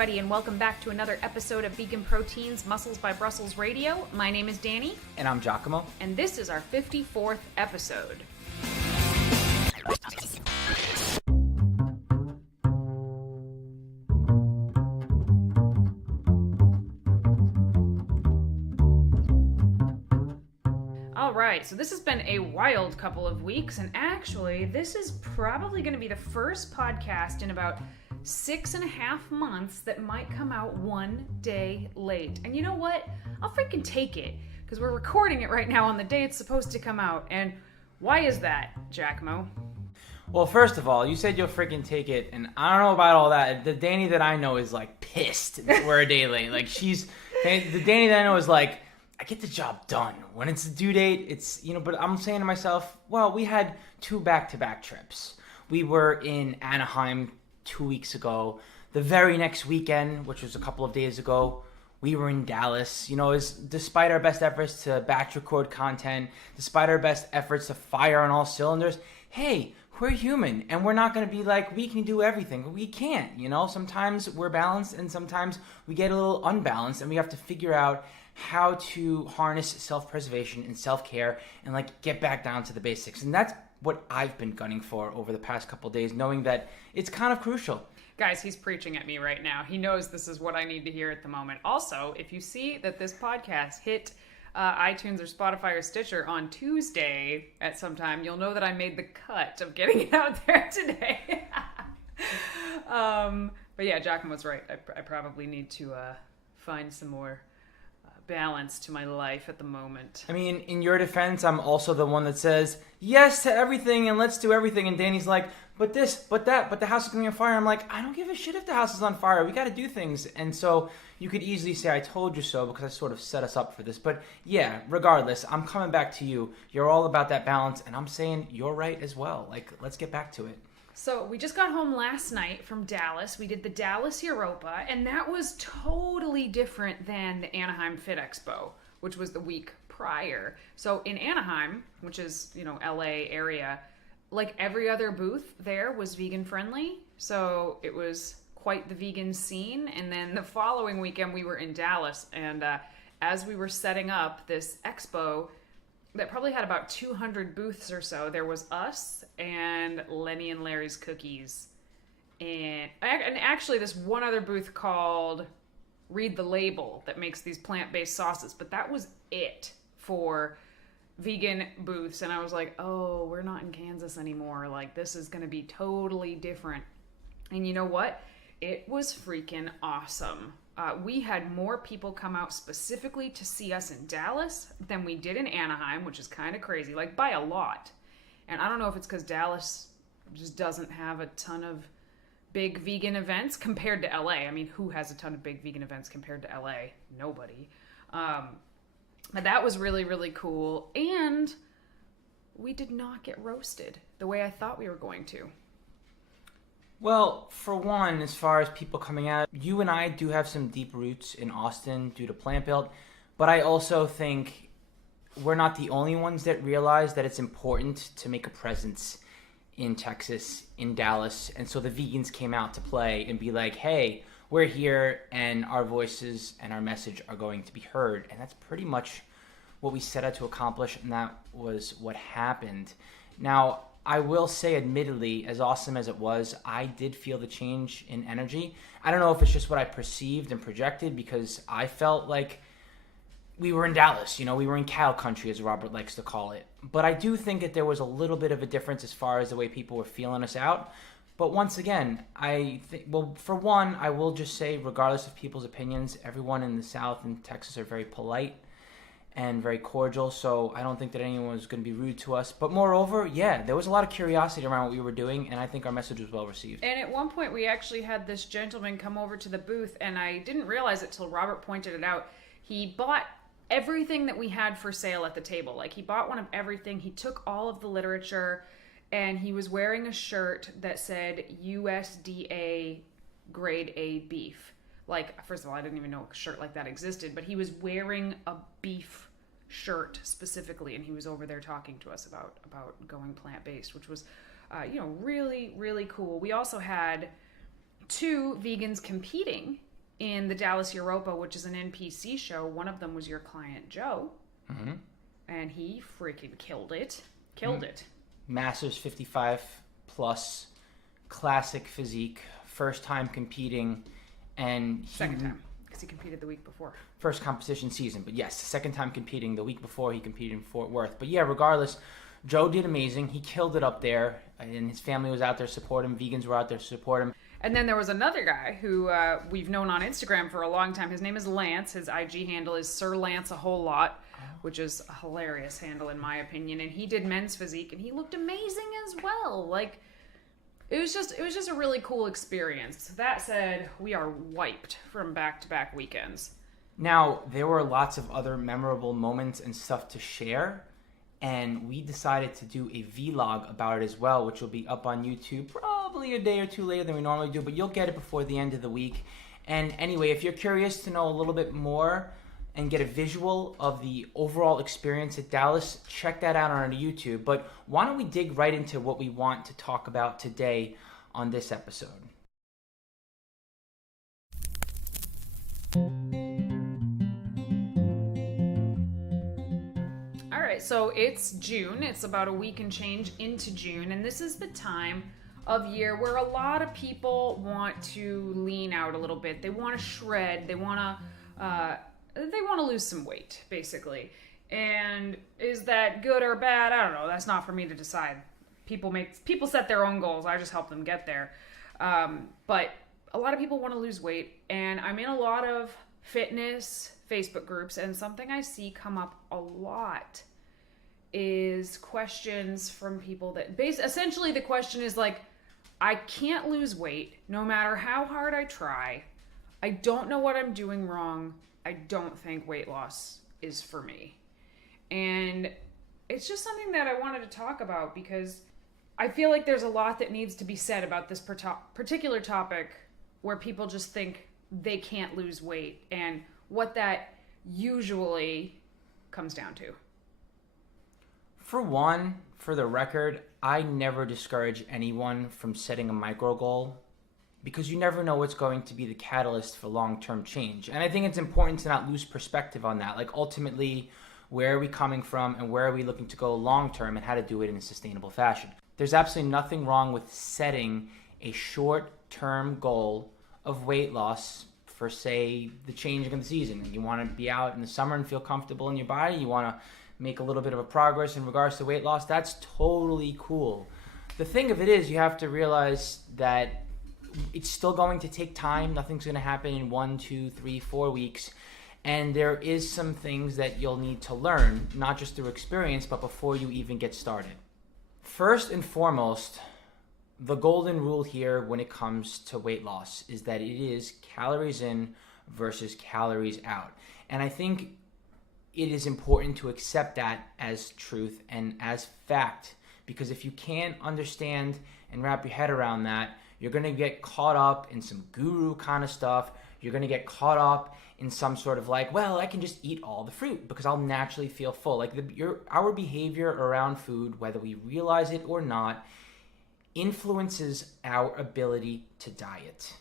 everybody, and welcome back to another episode of Vegan Proteins Muscles by Brussels Radio. My name is Danny. And I'm 𝐃𝐨𝐽. And this is our 54th episode. Alright, so this has been a wild couple of weeks, and actually, this is probably going to be the first podcast in about 6.5 months that might come out one day late. And you know what? I'll freaking take it, because we're recording it right now on the day it's supposed to come out. And why is that, 𝐃𝐨𝐽? Well, first of all, you said you'll freaking take it, and I don't know about all that. The Danny that I know is like pissed that we're a day late. Like the Danny that I know is like, I get the job done. When it's the due date, it's, but I'm saying to myself, well, we had 2 back-to-back trips. We were in Anaheim 2 weeks ago. The very next weekend, which was a couple of days ago, we were in Dallas. Despite our best efforts to batch record content, despite our best efforts to fire on all cylinders, hey, we're human, and we're not going to be like, we can do everything. We can't, Sometimes we're balanced, and sometimes we get a little unbalanced, and we have to figure out how to harness self-preservation and self-care and get back down to the basics. And that's what I've been gunning for over the past couple of days, knowing that it's kind of crucial. Guys, he's preaching at me right now. He knows this is what I need to hear at the moment. Also, if you see that this podcast hit iTunes or Spotify or Stitcher on Tuesday at some time, you'll know that I made the cut of getting it out there today. But yeah, 𝐃𝐨𝐽 was right. I probably need to find some more balance to my life at the moment. I mean, in your defense, I'm also the one that says yes to everything and let's do everything. And Danny's like, but this, but that, but the house is going on fire. I'm like, I don't give a shit if the house is on fire. We got to do things. And so you could easily say I told you so because I sort of set us up for this. But yeah, regardless, I'm coming back to you. You're all about that balance. And I'm saying you're right as well. Let's get back to it. So we just got home last night from Dallas. We did the Dallas Europa, and that was totally different than the Anaheim Fit Expo, which was the week prior. So in Anaheim, which is, LA area, like every other booth there was vegan friendly. So it was quite the vegan scene. And then the following weekend we were in Dallas, and as we were setting up this expo that probably had about 200 booths or so, there was us and Lenny and Larry's Cookies. And actually this one other booth called Read the Label that makes these plant-based sauces. But that was it for vegan booths. And I was like, oh, we're not in Kansas anymore. This is going to be totally different. And you know what? It was freaking awesome. We had more people come out specifically to see us in Dallas than we did in Anaheim, which is kind of crazy, by a lot. And I don't know if it's because Dallas just doesn't have a ton of big vegan events compared to LA. I mean, who has a ton of big vegan events compared to LA? Nobody. But that was really, really cool. And we did not get roasted the way I thought we were going to. Well, for one, as far as people coming out, you and I do have some deep roots in Austin due to Plant Built, but I also think we're not the only ones that realize that it's important to make a presence in Texas, in Dallas, and so the vegans came out to play and be like, hey, we're here and our voices and our message are going to be heard, and that's pretty much what we set out to accomplish, and that was what happened. Now, I will say, admittedly, as awesome as it was, I did feel the change in energy. I don't know if it's just what I perceived and projected, because I felt like we were in Dallas, we were in cow country, as Robert likes to call it. But I do think that there was a little bit of a difference as far as the way people were feeling us out. But once again, for one, I will just say, regardless of people's opinions, everyone in the South and Texas are very polite and very cordial, so I don't think that anyone was going to be rude to us. But moreover, yeah, there was a lot of curiosity around what we were doing, and I think our message was well received. And at one point, we actually had this gentleman come over to the booth, and I didn't realize it till Robert pointed it out. He bought everything that we had for sale at the table. He bought one of everything. He took all of the literature, and he was wearing a shirt that said USDA grade A beef. First of all, I didn't even know a shirt like that existed, but he was wearing a beef shirt specifically, and he was over there talking to us about going plant-based, which was, really, really cool. We also had 2 vegans competing in the Dallas Europa, which is an NPC show, one of them was your client, Joe. Mm-hmm. And he freaking killed it. Killed it. Masters 55 plus, classic physique, first time competing, and Second time, because he competed the week before. First competition season, but yes, second time competing. The week before he competed in Fort Worth. But yeah, regardless, Joe did amazing. He killed it up there, and his family was out there to support him. Vegans were out there to support him. And then there was another guy who we've known on Instagram for a long time. His name is Lance. His IG handle is Sir Lance a whole lot, which is a hilarious handle in my opinion. And he did men's physique, and he looked amazing as well. Like, it was just a really cool experience. That said, we are wiped from back-to-back weekends. Now, there were lots of other memorable moments and stuff to share, and we decided to do a vlog about it as well, which will be up on YouTube probably a day or two later than we normally do, but you'll get it before the end of the week. And anyway, if you're curious to know a little bit more and get a visual of the overall experience at Dallas, check that out on our YouTube. But why don't we dig right into what we want to talk about today on this episode? So it's June. It's about a week and change into June, and this is the time of year where a lot of people want to lean out a little bit. They want to shred. They want to lose some weight, basically. And is that good or bad? I don't know. That's not for me to decide. People set their own goals. I just help them get there. But a lot of people want to lose weight, and I'm in a lot of fitness Facebook groups, and something I see come up a lot is questions from people that essentially the question is like, I can't lose weight no matter how hard I try. I don't know what I'm doing wrong. I don't think weight loss is for me. And it's just something that I wanted to talk about because I feel like there's a lot that needs to be said about this particular topic where people just think they can't lose weight and what that usually comes down to. For one, for the record, I never discourage anyone from setting a micro goal because you never know what's going to be the catalyst for long-term change. And I think it's important to not lose perspective on that. Like, ultimately, where are we coming from and where are we looking to go long-term and how to do it in a sustainable fashion. There's absolutely nothing wrong with setting a short-term goal of weight loss for, say, the changing of the season. And you want to be out in the summer and feel comfortable in your body. You want to make a little bit of a progress in regards to weight loss. That's totally cool. The thing of it is, you have to realize that it's still going to take time. Nothing's going to happen in 1, 2, 3, 4 weeks. And there is some things that you'll need to learn, not just through experience, but before you even get started. First and foremost, the golden rule here when it comes to weight loss is that it is calories in versus calories out. And I think it is important to accept that as truth and as fact, because if you can't understand and wrap your head around that, you're going to get caught up in some guru kind of stuff. You're going to get caught up in some sort of like, well, I can just eat all the fruit because I'll naturally feel full. Like our behavior around food, whether we realize it or not, influences our ability to diet.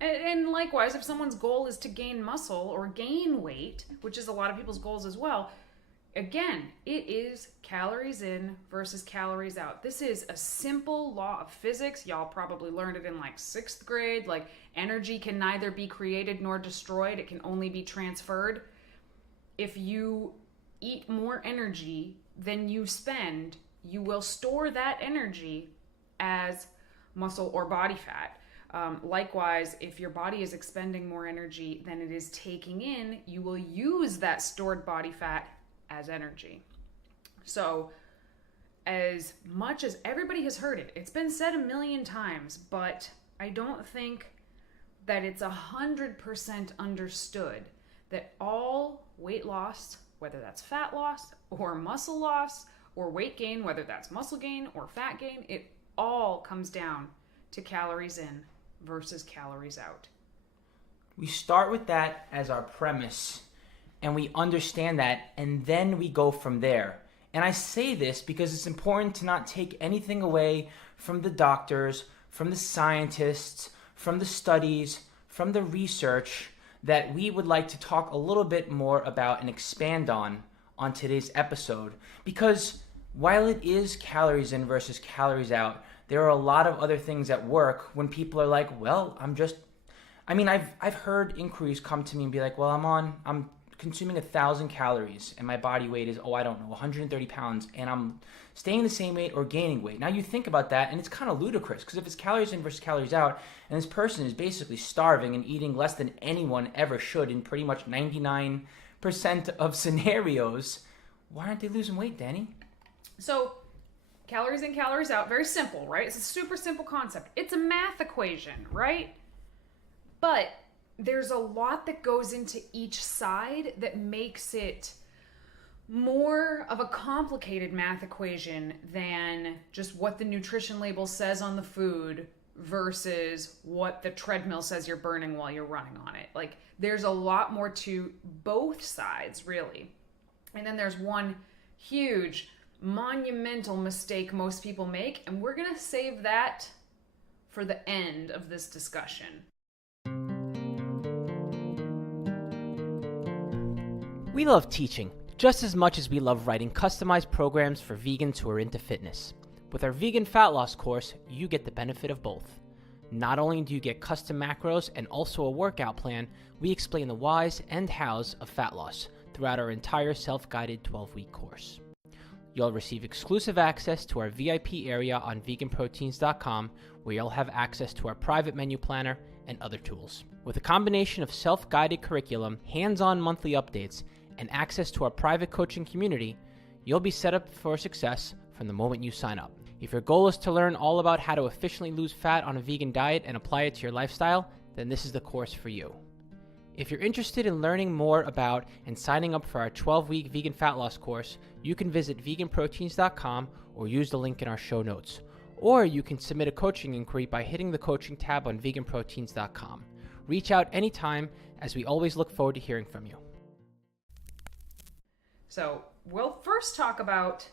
And likewise, if someone's goal is to gain muscle or gain weight, which is a lot of people's goals as well, again, it is calories in versus calories out. This is a simple law of physics. Y'all probably learned it in like 6th grade. Like, energy can neither be created nor destroyed. It can only be transferred. If you eat more energy than you spend, you will store that energy as muscle or body fat. Likewise, if your body is expending more energy than it is taking in, you will use that stored body fat as energy. So, as much as everybody has heard it, it's been said a million times, but I don't think that it's 100% understood that all weight loss, whether that's fat loss or muscle loss or weight gain, whether that's muscle gain or fat gain, it all comes down to calories in versus calories out. We start with that as our premise, and we understand that, and then we go from there. And I say this because it's important to not take anything away from the doctors, from the scientists, from the studies, from the research that we would like to talk a little bit more about and expand on today's episode. Because while it is calories in versus calories out, there are a lot of other things at work when people are like, well, I've heard inquiries come to me and be like, well, I'm consuming 1,000 calories and my body weight is, 130 pounds, and I'm staying the same weight or gaining weight. Now you think about that and it's kind of ludicrous, because if it's calories in versus calories out and this person is basically starving and eating less than anyone ever should in pretty much 99% of scenarios, why aren't they losing weight, Danny? So calories in, calories out, very simple, right? It's a super simple concept. It's a math equation, right? But there's a lot that goes into each side that makes it more of a complicated math equation than just what the nutrition label says on the food versus what the treadmill says you're burning while you're running on it. Like, there's a lot more to both sides, really. And then there's one huge, monumental mistake most people make, and we're going to save that for the end of this discussion. We love teaching just as much as we love writing customized programs for vegans who are into fitness. With our vegan fat loss course, you get the benefit of both. Not only do you get custom macros and also a workout plan, we explain the whys and hows of fat loss throughout our entire self-guided 12-week course. You'll receive exclusive access to our VIP area on VeganProteins.com, where you'll have access to our private menu planner and other tools. With a combination of self-guided curriculum, hands-on monthly updates, and access to our private coaching community, you'll be set up for success from the moment you sign up. If your goal is to learn all about how to efficiently lose fat on a vegan diet and apply it to your lifestyle, then this is the course for you. If you're interested in learning more about and signing up for our 12-week vegan fat loss course, you can visit veganproteins.com or use the link in our show notes. Or you can submit a coaching inquiry by hitting the coaching tab on veganproteins.com. Reach out anytime, as we always look forward to hearing from you. So we'll first talk about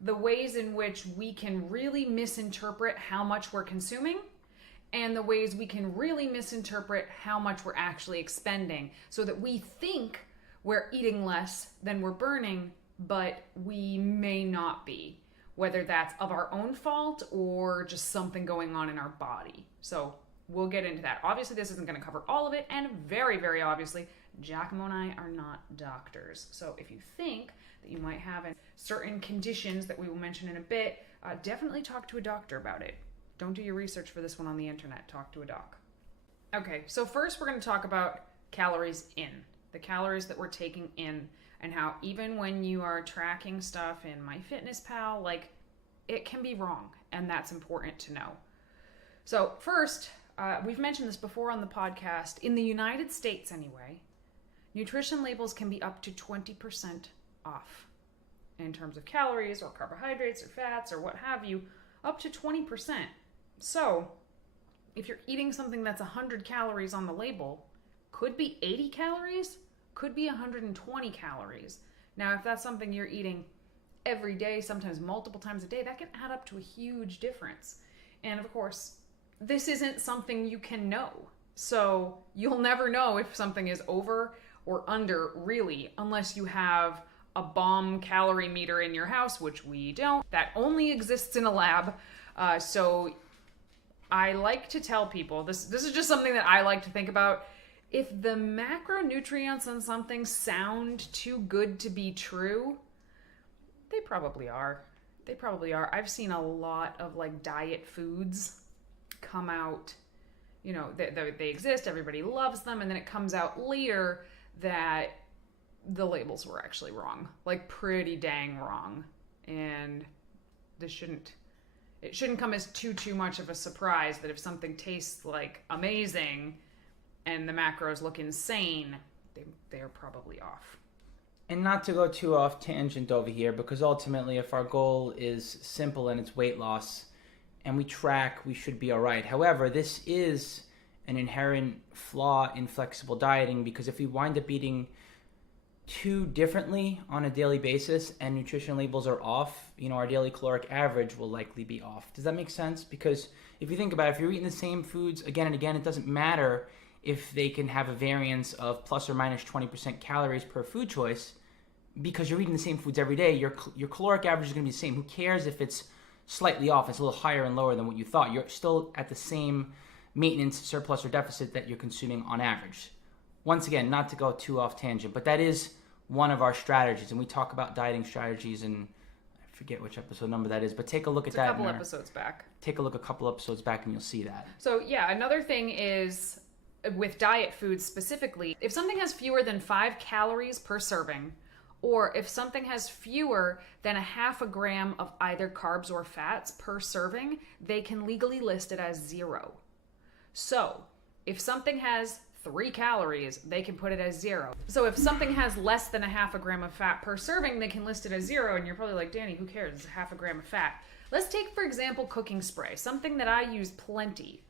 the ways in which we can really misinterpret how much we're consuming and the ways we can really misinterpret how much we're actually expending, so that we think we're eating less than we're burning, but we may not be, whether that's of our own fault or just something going on in our body. So we'll get into that. Obviously, this isn't going to cover all of it, and very, very obviously, Giacomo and I are not doctors. So if you think that you might have certain conditions that we will mention in a bit, definitely talk to a doctor about it. Don't do your research for this one on the internet. Talk to a doc. Okay, so first we're going to talk about calories in, the calories that we're taking in, and how even when you are tracking stuff in MyFitnessPal, like, it can be wrong, and that's important to know. So first, we've mentioned this before on the podcast. In the United States anyway, nutrition labels can be up to 20% off in terms of calories or carbohydrates or fats or what have you, up to 20%. So if you're eating something that's 100 calories on the label, could be 80 calories, could be 120 calories. Now, if that's something you're eating every day, sometimes multiple times a day, that can add up to a huge difference. And of course, this isn't something you can know. So you'll never know if something is over or under, really, unless you have a bomb calorie meter in your house, which we don't. That only exists in a lab. So I like to tell people, this is just something that I like to think about. If the macronutrients on something sound too good to be true, they probably are. They probably are. I've seen a lot of like diet foods come out, you know, they exist, everybody loves them, and then it comes out later that the labels were actually wrong, like pretty dang wrong. And it shouldn't come as too much of a surprise that if something tastes like amazing and the macros look insane, they're probably off. And not to go too off tangent over here, because ultimately if our goal is simple and it's weight loss and we track, we should be all right. However, this is an inherent flaw in flexible dieting, because if we wind up eating too differently on a daily basis and nutrition labels are off, our daily caloric average will likely be off. Does that make sense? Because if you think about it, if you're eating the same foods again and again, it doesn't matter if they can have a variance of plus or minus 20% calories per food choice, because you're eating the same foods every day. Your caloric average is going to be the same. Who cares if it's slightly off, it's a little higher and lower than what you thought? You're still at the same maintenance, surplus, or deficit that you're consuming on average. Once again, not to go too off tangent, but that is one of our strategies, and we talk about dieting strategies, and I forget which episode number that is, but take a look at that. A couple episodes back. Take a look a couple episodes back and you'll see that. So yeah, another thing is with diet foods specifically, if something has fewer than 5 calories per serving, or if something has fewer than a half a gram of either carbs or fats per serving, they can legally list it as 0. So if something has 3 calories, they can put it as 0. So if something has less than a half a gram of fat per serving, they can list it as 0. And you're probably like, Danny, who cares? It's a half a gram of fat. Let's take, for example, cooking spray, something that I use plenty.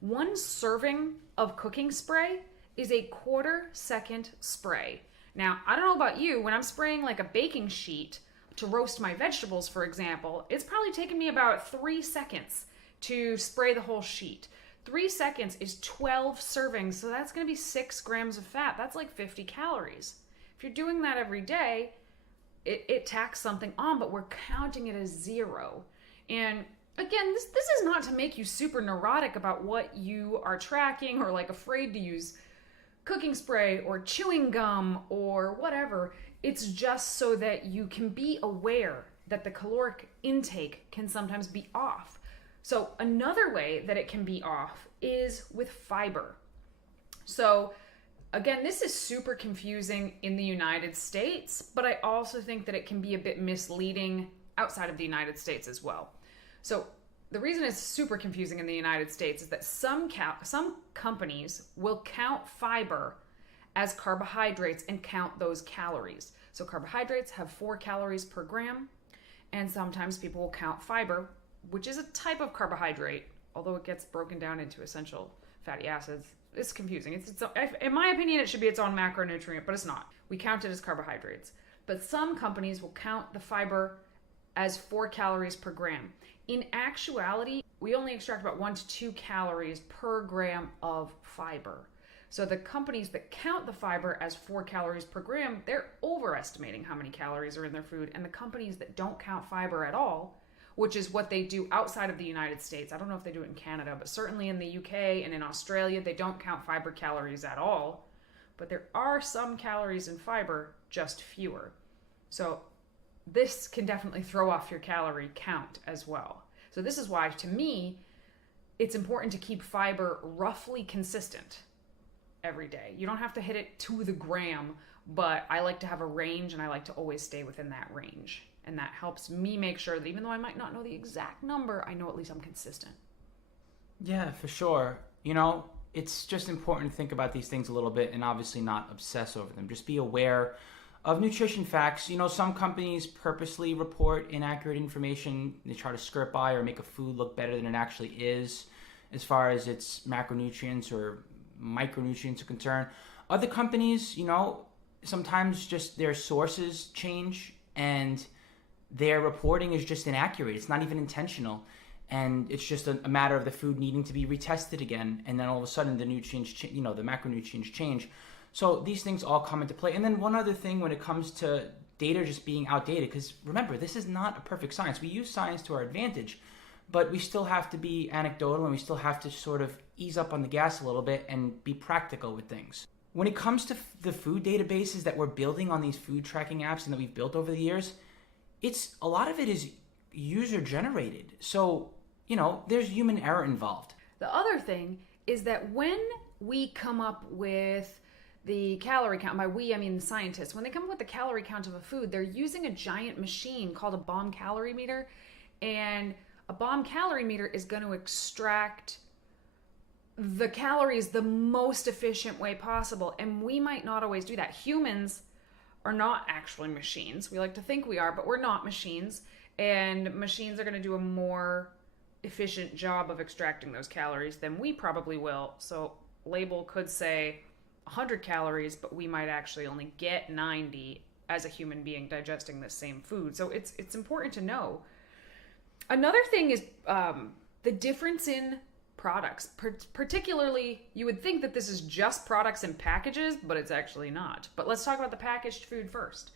1 serving of cooking spray is a 1/4 second spray. Now, I don't know about you, when I'm spraying like a baking sheet to roast my vegetables, for example, it's probably taken me about 3 seconds to spray the whole sheet. 3 seconds is 12 servings, so that's going to be 6 grams of fat. That's like 50 calories. If you're doing that every day, it tacks something on, but we're counting it as 0. And again, this is not to make you super neurotic about what you are tracking or like afraid to use cooking spray or chewing gum or whatever. It's just so that you can be aware that the caloric intake can sometimes be off. So another way that it can be off is with fiber. So again, this is super confusing in the United States, but I also think that it can be a bit misleading outside of the United States as well. So the reason it's super confusing in the United States is that some companies will count fiber as carbohydrates and count those calories. So carbohydrates have 4 calories per gram, and sometimes people will count fiber, which is a type of carbohydrate, although it gets broken down into essential fatty acids. It's confusing. In my opinion, it should be its own macronutrient, but it's not. We count it as carbohydrates. But some companies will count the fiber as 4 calories per gram. In actuality, we only extract about 1 to 2 calories per gram of fiber. So the companies that count the fiber as 4 calories per gram, they're overestimating how many calories are in their food. And the companies that don't count fiber at all, which is what they do outside of the United States. I don't know if they do it in Canada, but certainly in the UK and in Australia, they don't count fiber calories at all. But there are some calories in fiber, just fewer. So this can definitely throw off your calorie count as well. So this is why, to me, it's important to keep fiber roughly consistent every day. You don't have to hit it to the gram, but I like to have a range and I like to always stay within that range. And that helps me make sure that even though I might not know the exact number, I know at least I'm consistent. Yeah, for sure. It's just important to think about these things a little bit and obviously not obsess over them. Just be aware of nutrition facts. Some companies purposely report inaccurate information. They try to skirt by or make a food look better than it actually is as far as its macronutrients or micronutrients are concerned. Other companies, sometimes just their sources change and their reporting is just inaccurate. It's not even intentional. And it's just a matter of the food needing to be retested again. And then all of a sudden the nutrients, the macronutrients change. So these things all come into play. And then one other thing when it comes to data just being outdated, because remember, this is not a perfect science. We use science to our advantage, but we still have to be anecdotal and we still have to sort of ease up on the gas a little bit and be practical with things. When it comes to the food databases that we're building on these food tracking apps and that we've built over the years, a lot of it is user generated. So, there's human error involved. The other thing is that when we come up with the calorie count, by we I mean the scientists, when they come up with the calorie count of a food, they're using a giant machine called a bomb calorie meter. And a bomb calorie meter is going to extract the calories the most efficient way possible. And we might not always do that. Humans are not actually machines. We like to think we are, but we're not machines. And machines are going to do a more efficient job of extracting those calories than we probably will. So label could say 100 calories, but we might actually only get 90 as a human being digesting the same food. So it's important to know. Another thing is the difference in products. Particularly, you would think that this is just products and packages, but it's actually not. But let's talk about the packaged food first.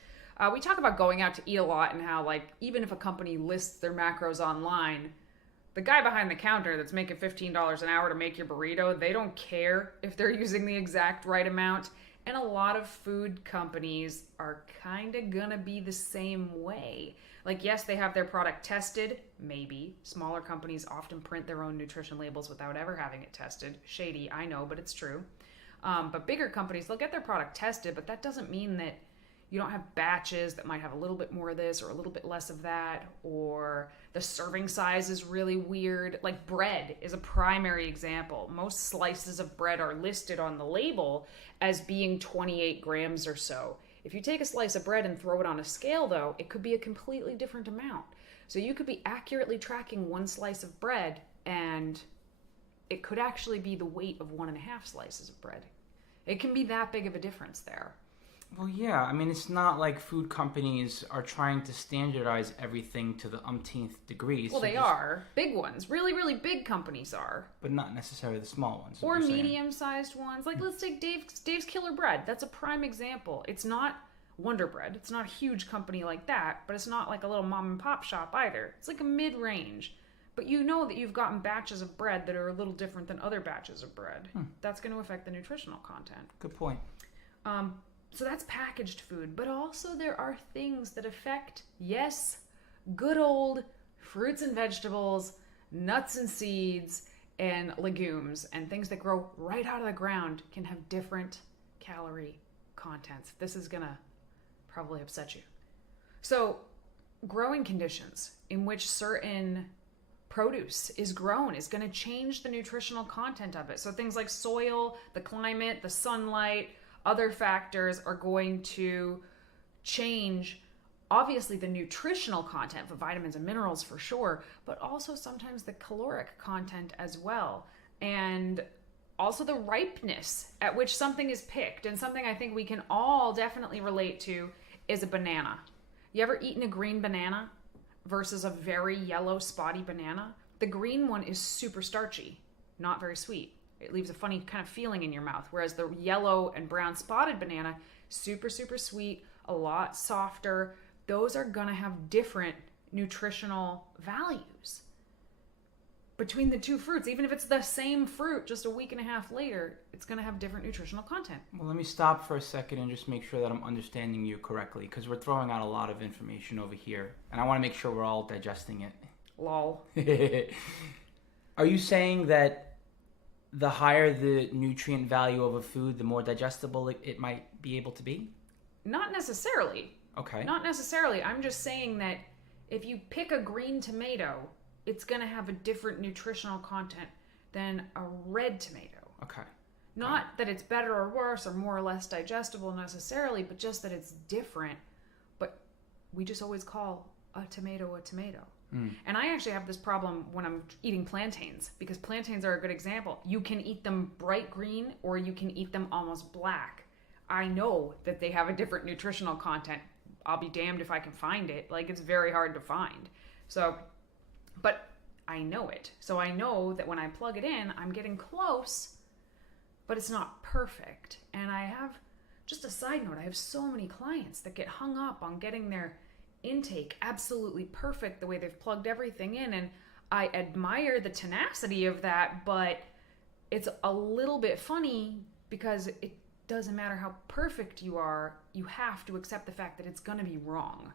We talk about going out to eat a lot and how, like, even if a company lists their macros online, the guy behind the counter that's making $15 an hour to make your burrito, they don't care if they're using the exact right amount. And a lot of food companies are kind of gonna be the same way. Like, yes, they have their product tested, maybe. Smaller companies often print their own nutrition labels without ever having it tested. Shady, I know, but it's true. But bigger companies, they'll get their product tested, but that doesn't mean that you don't have batches that might have a little bit more of this or a little bit less of that, or the serving size is really weird. Like, bread is a primary example. Most slices of bread are listed on the label as being 28 grams or so. If you take a slice of bread and throw it on a scale, though, it could be a completely different amount. So you could be accurately tracking one slice of bread, and it could actually be the weight of 1.5 slices of bread. It can be that big of a difference there. Well, yeah. I mean, it's not like food companies are trying to standardize everything to the umpteenth degree. Well, they are. Big ones. Really, really big companies are. But not necessarily the small ones. Or medium-sized ones. Like, let's take Dave's Killer Bread. That's a prime example. It's not Wonder Bread. It's not a huge company like that, but it's not like a little mom-and-pop shop either. It's like a mid-range. But you know that you've gotten batches of bread that are a little different than other batches of bread. That's going to affect the nutritional content. Good point. So that's packaged food, but also there are things that affect, yes, good old fruits and vegetables, nuts and seeds, and legumes, and things that grow right out of the ground can have different calorie contents. This is gonna probably upset you. So, growing conditions in which certain produce is grown is going to change the nutritional content of it. So things like soil, the climate, the sunlight, other factors are going to change, obviously, the nutritional content, the vitamins and minerals for sure, but also sometimes the caloric content as well. And also the ripeness at which something is picked. And something I think we can all definitely relate to is a banana. You ever eaten a green banana versus a very yellow spotty banana? The green one is super starchy, not very sweet. It leaves a funny kind of feeling in your mouth. Whereas the yellow and brown spotted banana, super, super sweet, a lot softer. Those are gonna have different nutritional values between the two fruits. Even if it's the same fruit, just a week and a half later, it's gonna have different nutritional content. Well, let me stop for a second and just make sure that I'm understanding you correctly, because we're throwing out a lot of information over here, and I want to make sure we're all digesting it. Lol. Are you saying that the higher the nutrient value of a food, the more digestible it might be able to be? Not necessarily. Okay. Not necessarily. I'm just saying that if you pick a green tomato, it's going to have a different nutritional content than a red tomato. Okay. Not that it's better or worse or more or less digestible necessarily, but just that it's different. But we just always call a tomato a tomato. And I actually have this problem when I'm eating plantains, because plantains are a good example. You can eat them bright green or you can eat them almost black. I know that they have a different nutritional content. I'll be damned if I can find it. Like, it's very hard to find. So, but I know it. So I know that when I plug it in, I'm getting close, but it's not perfect. And I have, just a side note, I have so many clients that get hung up on getting their intake absolutely perfect the way they've plugged everything in, and I admire the tenacity of that, but it's a little bit funny because it doesn't matter how perfect you are, you have to accept the fact that it's gonna be wrong.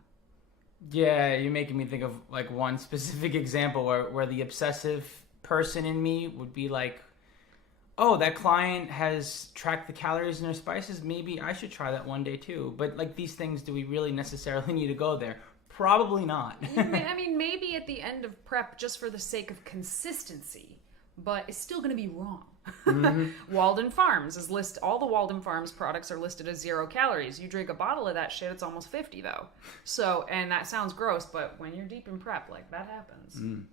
Yeah, you're making me think of like one specific example where the obsessive person in me would be like, oh, that client has tracked the calories in their spices. Maybe I should try that one day too. But like these things, do we really necessarily need to go there? Probably not. I mean, maybe at the end of prep just for the sake of consistency, but it's still going to be wrong. Mm-hmm. Walden Farms is all the Walden Farms products are listed as 0 calories. You drink a bottle of that shit, it's almost 50 though. So, and that sounds gross, but when you're deep in prep, like that happens.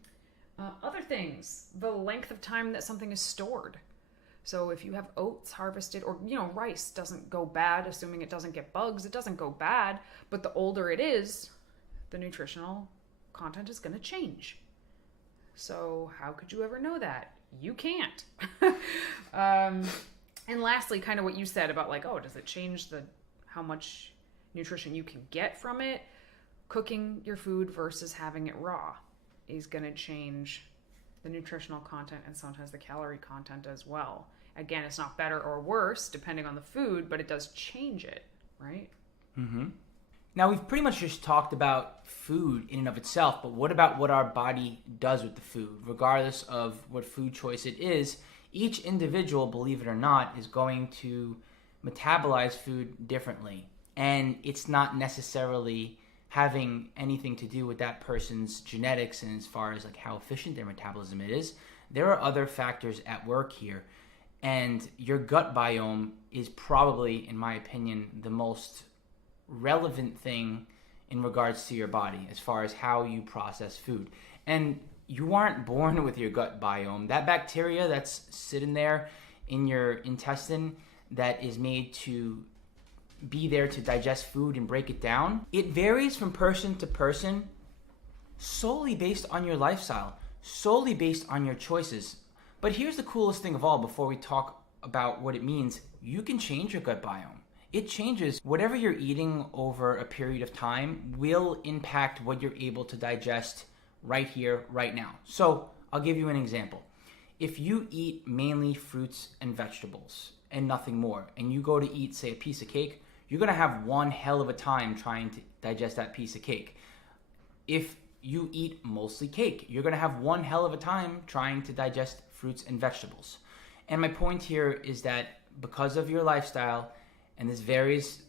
Other things, the length of time that something is stored. So if you have oats harvested, or, rice doesn't go bad, assuming it doesn't get bugs, it doesn't go bad. But the older it is, the nutritional content is going to change. So how could you ever know that? You can't. And lastly, kind of what you said about does it change how much nutrition you can get from it? Cooking your food versus having it raw is going to change the nutritional content and sometimes the calorie content as well. Again, it's not better or worse depending on the food, but it does change it, right? Mm-hmm. Now, we've pretty much just talked about food in and of itself, but what about what our body does with the food? Regardless of what food choice it is, each individual, believe it or not, is going to metabolize food differently. And it's not necessarily having anything to do with that person's genetics and as far as how efficient their metabolism is. There are other factors at work here. And your gut biome is probably, in my opinion, the most relevant thing in regards to your body as far as how you process food. And you aren't born with your gut biome. That bacteria that's sitting there in your intestine that is made to be there to digest food and break it down, it varies from person to person solely based on your lifestyle, solely based on your choices. But here's the coolest thing of all before we talk about what it means. You can change your gut biome. It changes. Whatever you're eating over a period of time will impact what you're able to digest right here, right now. So I'll give you an example. If you eat mainly fruits and vegetables and nothing more, and you go to eat, say, a piece of cake, you're going to have one hell of a time trying to digest that piece of cake. If you eat mostly cake, you're going to have one hell of a time trying to digest fruits and vegetables. And my point here is that because of your lifestyle, and this varies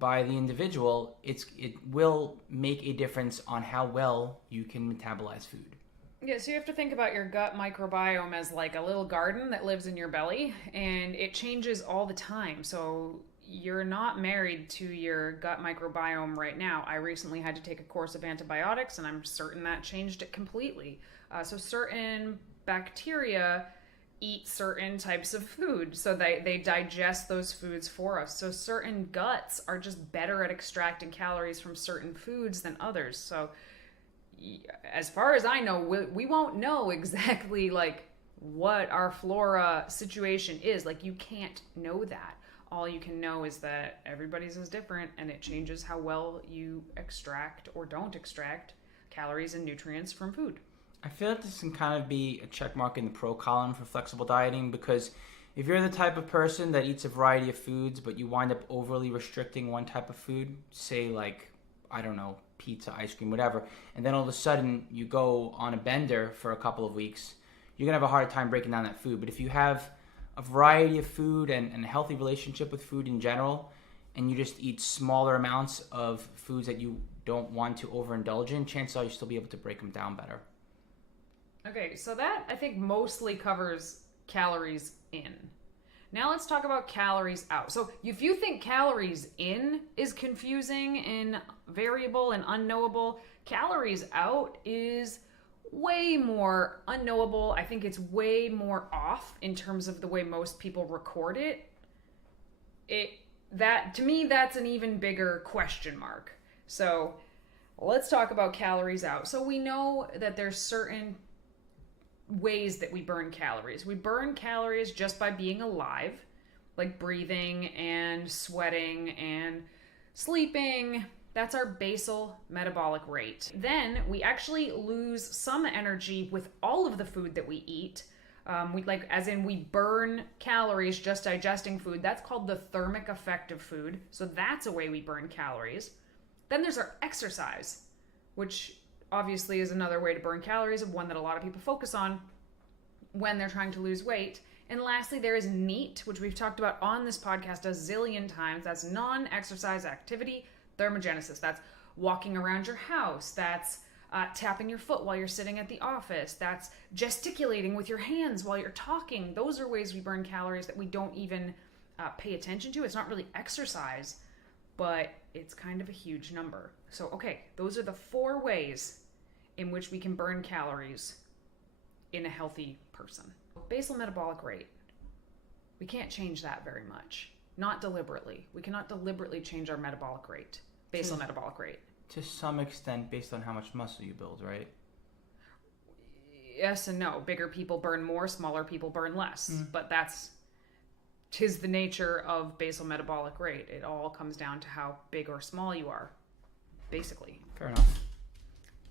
by the individual, it will make a difference on how well you can metabolize food. Yeah, so you have to think about your gut microbiome as like a little garden that lives in your belly, and it changes all the time. So you're not married to your gut microbiome right now. I recently had to take a course of antibiotics, and I'm certain that changed it completely. So certain bacteria eat certain types of food, so they digest those foods for us. So certain guts are just better at extracting calories from certain foods than others. So as far as I know, we won't know exactly what our flora situation is. You can't know that. All you can know is that everybody's is different, and it changes how well you extract or don't extract calories and nutrients from food. I feel like this can kind of be a check mark in the pro column for flexible dieting, because if you're the type of person that eats a variety of foods, but you wind up overly restricting one type of food, say I don't know, pizza, ice cream, whatever, and then all of a sudden you go on a bender for a couple of weeks, you're going to have a hard time breaking down that food. But if you have a variety of food and a healthy relationship with food in general, and you just eat smaller amounts of foods that you don't want to overindulge in, chances are you'll still be able to break them down better. Okay, so that I think mostly covers calories in. Now let's talk about calories out. So if you think calories in is confusing and variable and unknowable, calories out is way more unknowable. I think it's way more off in terms of the way most people record it. That to me, that's an even bigger question mark. So let's talk about calories out. So we know that there's certain ways that we burn calories. We burn calories just by being alive, like breathing and sweating and sleeping. That's our basal metabolic rate. Then we actually lose some energy with all of the food that we eat. We burn calories just digesting food. That's called the thermic effect of food. So that's a way we burn calories. Then there's our exercise, which obviously is another way to burn calories, one that a lot of people focus on when they're trying to lose weight. And lastly, there is NEAT, which we've talked about on this podcast a zillion times. That's non-exercise activity thermogenesis. That's walking around your house. That's tapping your foot while you're sitting at the office. That's gesticulating with your hands while you're talking. Those are ways we burn calories that we don't even pay attention to. It's not really exercise, but it's kind of a huge number. So, okay, those are the 4 ways in which we can burn calories in a healthy person. Basal metabolic rate. We can't change that very much. Not deliberately. We cannot deliberately change our metabolic rate, basal metabolic rate. To some extent, based on how much muscle you build, right? Yes and no. Bigger people burn more, smaller people burn less. But tis the nature of basal metabolic rate. It all comes down to how big or small you are, basically. Fair enough.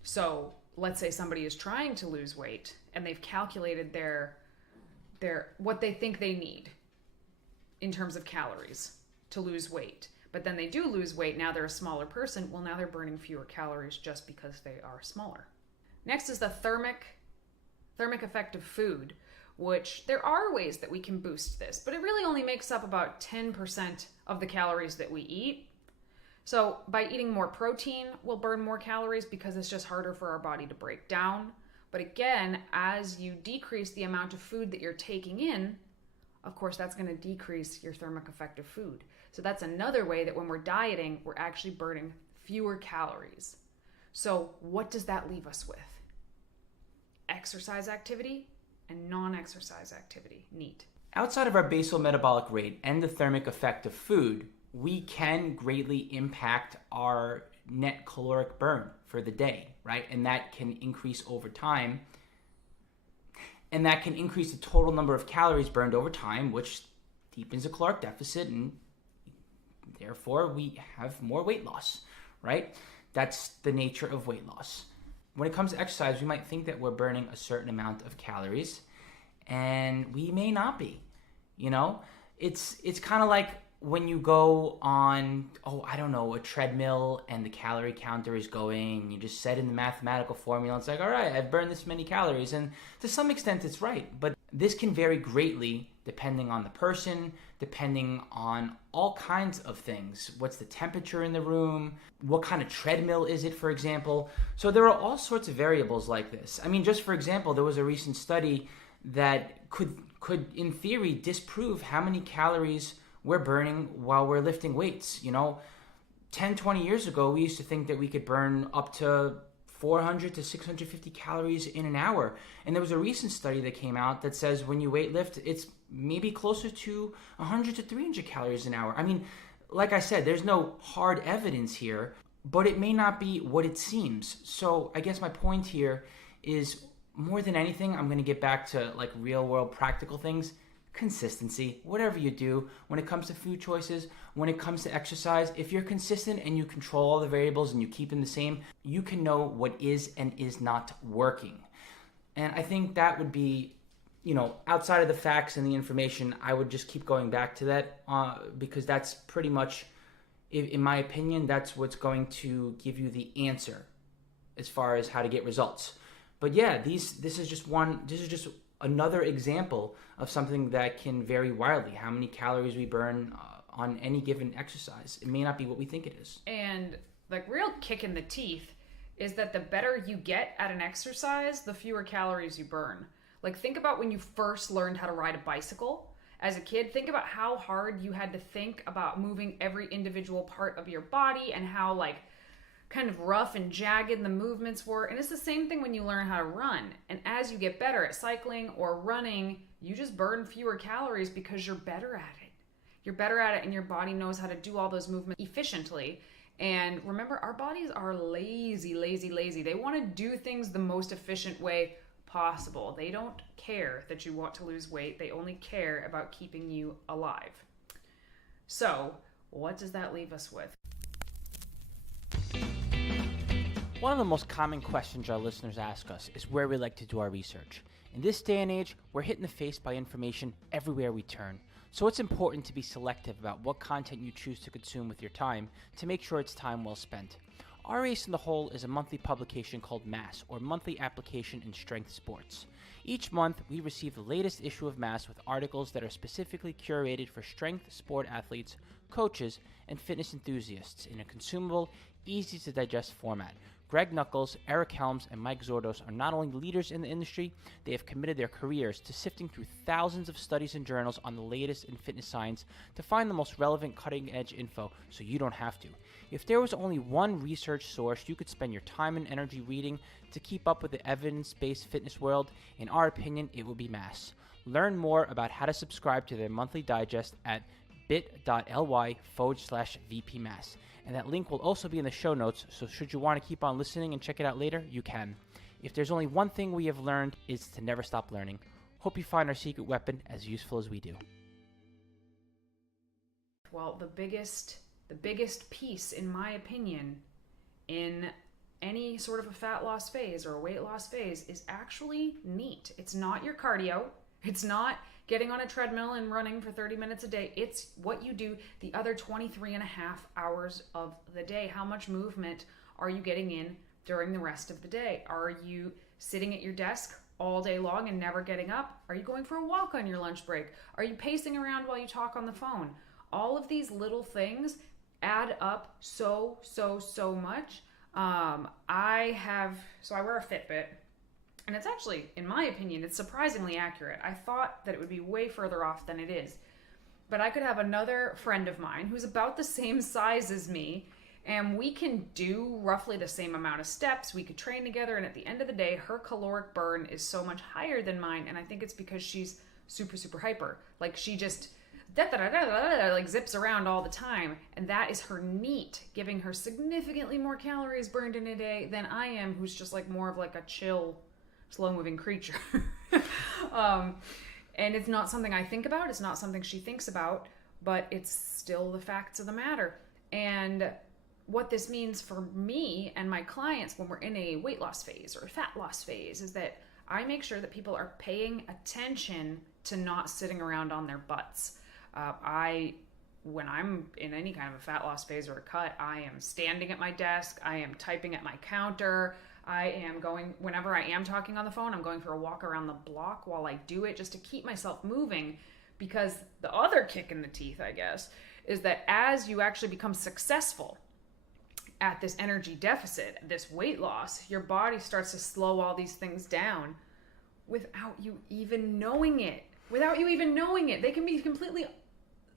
So let's say somebody is trying to lose weight and they've calculated their what they think they need in terms of calories to lose weight. But then they do lose weight. Now they're a smaller person. Well, now they're burning fewer calories just because they are smaller. Next is the thermic effect of food, which there are ways that we can boost this, but it really only makes up about 10% of the calories that we eat. So by eating more protein, we'll burn more calories because it's just harder for our body to break down. But again, as you decrease the amount of food that you're taking in, of course, that's going to decrease your thermic effect of food. So that's another way that when we're dieting, we're actually burning fewer calories. So what does that leave us with? Exercise activity and non-exercise activity. Neat. Outside of our basal metabolic rate and the thermic effect of food, we can greatly impact our net caloric burn for the day, right? And that can increase over time. And that can increase the total number of calories burned over time, which deepens the caloric deficit, and therefore we have more weight loss, right? That's the nature of weight loss. When it comes to exercise, we might think that we're burning a certain amount of calories, and we may not be. You know, it's kind of like when you go on, a treadmill and the calorie counter is going, and you just set in the mathematical formula. It's like, all right, I've burned this many calories. And to some extent, it's right. But this can vary greatly depending on the person, depending on all kinds of things. What's the temperature in the room? What kind of treadmill is it, for example? So there are all sorts of variables like this. I mean, just for example, there was a recent study that could in theory disprove how many calories we're burning while we're lifting weights. 10, 20 years ago, we used to think that we could burn up to 400 to 650 calories in an hour. And there was a recent study that came out that says when you weight lift, it's maybe closer to 100 to 300 calories an hour. I mean, like I said, there's no hard evidence here, but it may not be what it seems. So I guess my point here is, more than anything, I'm going to get back to like real world practical things. Consistency. Whatever you do, when it comes to food choices, when it comes to exercise, if you're consistent and you control all the variables and you keep them the same, you can know what is and is not working. And I think that would be, outside of the facts and the information, I would just keep going back to that because that's pretty much, in my opinion, that's what's going to give you the answer as far as how to get results. But yeah, this is just another example of something that can vary wildly. How many calories we burn on any given exercise. It may not be what we think it is. And like real kick in the teeth is that the better you get at an exercise, the fewer calories you burn. Like think about when you first learned how to ride a bicycle. As a kid, think about how hard you had to think about moving every individual part of your body and how kind of rough and jagged the movements were. And it's the same thing when you learn how to run. And as you get better at cycling or running, you just burn fewer calories because you're better at it. You're better at it and your body knows how to do all those movements efficiently. And remember, our bodies are lazy. They want to do things the most efficient way possible. They don't care that you want to lose weight. They only care about keeping you alive. So, what does that leave us with? One of the most common questions our listeners ask us is where we like to do our research. In this day and age, we're hit in the face by information everywhere we turn. So it's important to be selective about what content you choose to consume with your time to make sure it's time well spent. Our Ace in the Hole is a monthly publication called MASS, or Monthly Application in Strength Sports. Each month, we receive the latest issue of MASS with articles that are specifically curated for strength sport athletes, coaches, and fitness enthusiasts in a consumable, easy-to-digest format. Greg Nuckols, Eric Helms, and Mike Zordos are not only leaders in the industry, they have committed their careers to sifting through thousands of studies and journals on the latest in fitness science to find the most relevant cutting-edge info so you don't have to. If there was only one research source you could spend your time and energy reading to keep up with the evidence-based fitness world, in our opinion, it would be MASS. Learn more about how to subscribe to their monthly digest at bit.ly/VPMass. And that link will also be in the show notes, so should you want to keep on listening and check it out later, you can. If there's only one thing we have learned, it's to never stop learning. Hope you find our secret weapon as useful as we do. Well, the biggest piece, in my opinion, in any sort of a fat loss phase or a weight loss phase is actually NEAT. It's not your cardio. It's not getting on a treadmill and running for 30 minutes a day. It's what you do the other 23 and a half hours of the day. How much movement are you getting in during the rest of the day? Are you sitting at your desk all day long and never getting up? Are you going for a walk on your lunch break? Are you pacing around while you talk on the phone? All of these little things add up so much. I wear a Fitbit, and it's actually, in my opinion, it's surprisingly accurate. I thought that it would be way further off than it is. But I could have another friend of mine who's about the same size as me, and we can do roughly the same amount of steps. We could train together, and at the end of the day, her caloric burn is so much higher than mine, and I think it's because she's super hyper. Like, she just like zips around all the time, and that is her NEAT, giving her significantly more calories burned in a day than I am, who's just like more of like a chill, slow-moving creature. And it's not something I think about. It's not something she thinks about, but it's still the facts of the matter. And what this means for me and my clients when we're in a weight loss phase or a fat loss phase is that I make sure that people are paying attention to not sitting around on their butts. When I'm in any kind of a fat loss phase or a cut, I am standing at my desk, I am typing at my counter, I am going, whenever I am talking on the phone, I'm going for a walk around the block while I do it just to keep myself moving, because the other kick in the teeth, I guess, is that as you actually become successful at this energy deficit, this weight loss, your body starts to slow all these things down without you even knowing it. They can be completely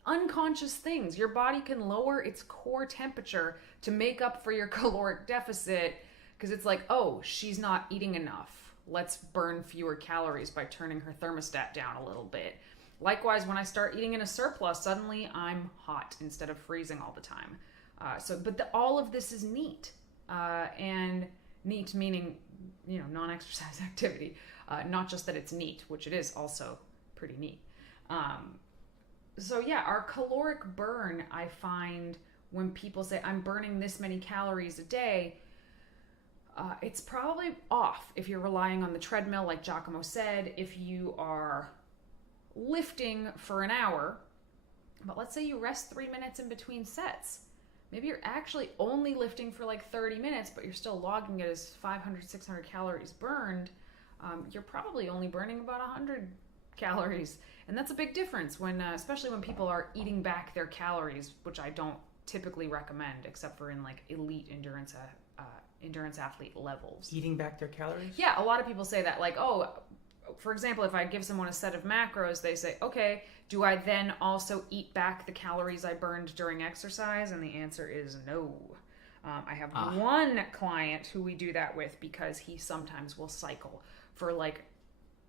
unconscious things. Your body can lower its core temperature to make up for your caloric deficit because it's like, oh, she's not eating enough. Let's burn fewer calories by turning her thermostat down a little bit. Likewise, when I start eating in a surplus, suddenly I'm hot instead of freezing all the time. All of this is NEAT. And NEAT meaning, non-exercise activity. Not just that it's neat, which it is also pretty neat. Our caloric burn, I find when people say I'm burning this many calories a day, it's probably off if you're relying on the treadmill, like Giacomo said. If you are lifting for an hour, but let's say you rest 3 minutes in between sets. Maybe you're actually only lifting for like 30 minutes, but you're still logging it as 500, 600 calories burned. You're probably only burning about 100 calories. And that's a big difference especially when people are eating back their calories, which I don't typically recommend, except for in like elite endurance athlete levels. Eating back their calories? Yeah, a lot of people say that, like, oh, for example, if I give someone a set of macros, they say, okay, do I then also eat back the calories I burned during exercise? And the answer is no. I have one client who we do that with because he sometimes will cycle for like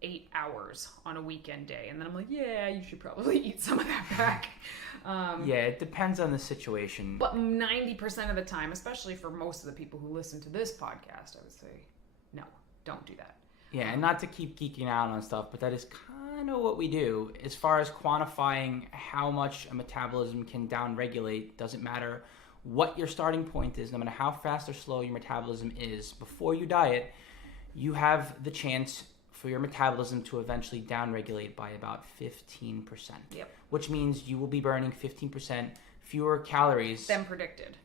8 hours on a weekend day. And then I'm like, yeah, you should probably eat some of that back. It depends on the situation. But 90% of the time, especially for most of the people who listen to this podcast, I would say, no, don't do that. Yeah, and not to keep geeking out on stuff, but that is kind of what we do. As far as quantifying how much a metabolism can downregulate, doesn't matter what your starting point is, no matter how fast or slow your metabolism is, before you diet, you have the chance for your metabolism to eventually downregulate by about 15%. Yep. Which means you will be burning 15% fewer calories than predicted,